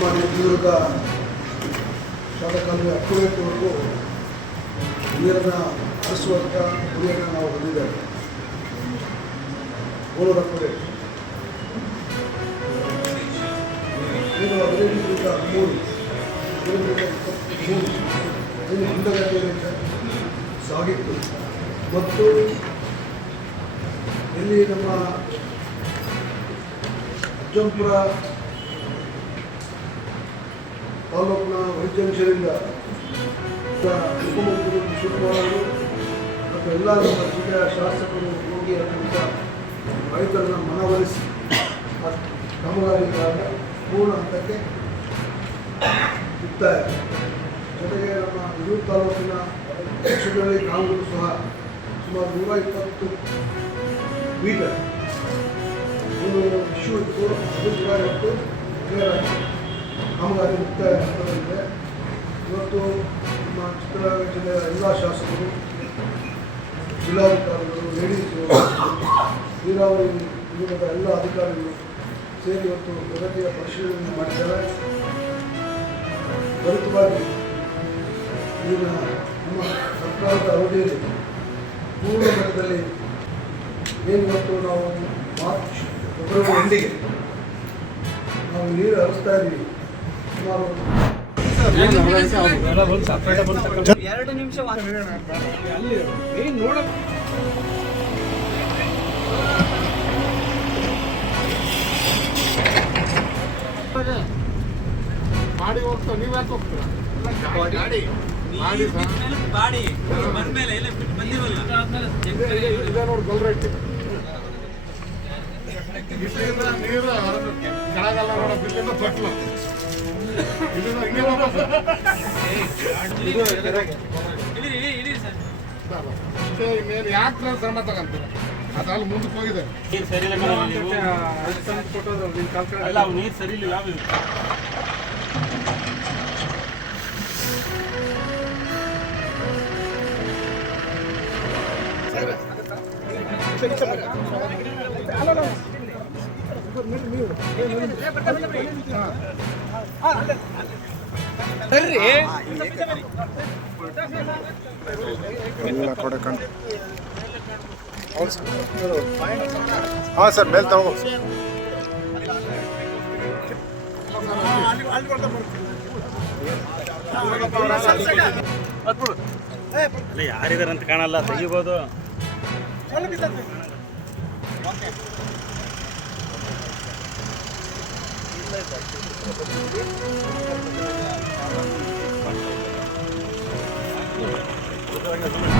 ನಮ್ಮ ಚಿತ್ರದುರ್ಗ ಶಾಸಕಾಲುವೆ ಅಕ್ಕುವೇವರೆಗೂ ನೀರನ್ನು ಹರಿಸುವಂಥ ಗುರಿಯನ್ನು ನಾವು ಹೊಂದಿದ್ದೇವೆ. ಗೋಳೂರು ಅಕ್ಕುವೇರು ಏನು 15ರಿಂದ 23 ಏನು ಮುಂದಗತಿಯಲ್ಲಿ ಸಾಗಿತ್ತು. ಮತ್ತು ಇಲ್ಲಿ ನಮ್ಮ ಅಜ್ಜಂಪುರ ತಾಲೂಕಿನ ವೈದ್ಯಂಶದಿಂದ ಉಪಮುಖ್ಯಮಂತ್ರಿ ಶಿವಕುಮಾರರು ಮತ್ತು ಎಲ್ಲ ನಮ್ಮ ಜಿಲ್ಲೆಯ ಶಾಸಕರು ಹೋಗಿ ಅಲ್ಲಿಂದ ರೈತರನ್ನು ಮನವೊಲಿಸಿ ಕಾಮಗಾರಿಗಳನ್ನು ಪೂರ್ಣ ಹಂತಕ್ಕೆ ಇದ್ದಾರೆ. ಜೊತೆಗೆ ನಮ್ಮ ಹಿರಿಯೂರು ತಾಲೂಕಿನ ಪಕ್ಷದಲ್ಲಿ ಕಾಂಗ್ರೆಸ್ ಸಹ ಸುಮಾರು 120 ಮೀಟರ್ ಒಂದು ಇಶ್ಯೂ ಇತ್ತು. ಅದು ಕೂಡ ಇವತ್ತು ಕ್ಲಿಯರ್ ಆಗಿ ಕಾಮಗಾರಿ ಮುಕ್ತಾಯ ಹಂತದಲ್ಲಿದೆ. ಇವತ್ತು ನಮ್ಮ ಚಿತ್ರದುರ್ಗ ಜಿಲ್ಲೆಯ ಎಲ್ಲ ಶಾಸಕರು, ಜಿಲ್ಲಾಧಿಕಾರಿಗಳು, ಲೇಡೀಸು, ನೀರಾವರಿ ವಿಭಾಗದ ಎಲ್ಲ ಅಧಿಕಾರಿಗಳು ಸೇರಿ ಇವತ್ತು ಪ್ರಗತಿಯ ಪರಿಶೀಲನೆ ಮಾಡಿದ್ದಾರೆ. ತ್ವರಿತವಾಗಿ ಈಗಿನ ನಮ್ಮ ಸರ್ಕಾರದ ಅವಧಿಯಲ್ಲಿ ಪೂರ್ಣ ಮಟ್ಟದಲ್ಲಿ ಏನು ಇವತ್ತು ನಾವು ಮಾರ್ಚ್ ಫೆಬ್ರವರಿ ಎಂಡಿಗೆ ನಾವು ನೀರು ಹರಿಸ್ತಾ ಇದ್ದೀವಿ. ಸುಮಾರು 2 ನಿಮಿಷ ಮಾಡಿ ಹೋಗ್ತಾ ನೀವು ಯಾಕೆ ಹೋಗ್ತೀರಾ? ನೋಡಿ ಗೊಲ್ರೈಟ್ ನೀರು ಕೆಳಗಲ್ಲ ನೋಡ ಬಿಲ್ಲಿಂದ ತೊಟ್ಲು ಇನ್ನೇನು ಯಾಕೆ ಶ್ರಮ ತಗೊಂತೀರ? ಅದ್ರಲ್ಲಿ ಮುಂದಕ್ಕೆ ಹೋಗಿದೆ. ನೀರು ಸರಿ ನೀರು ಸರಿ ಇಲ್ಲ. ಹಾಂ ಸರ್, ಮೇಲೆ ತಗೋ. ಅಲ್ಲ ಯಾರಿದಾರಂತ ಕಾಣಲ್ಲ, ತೆಗಿಬೋದು.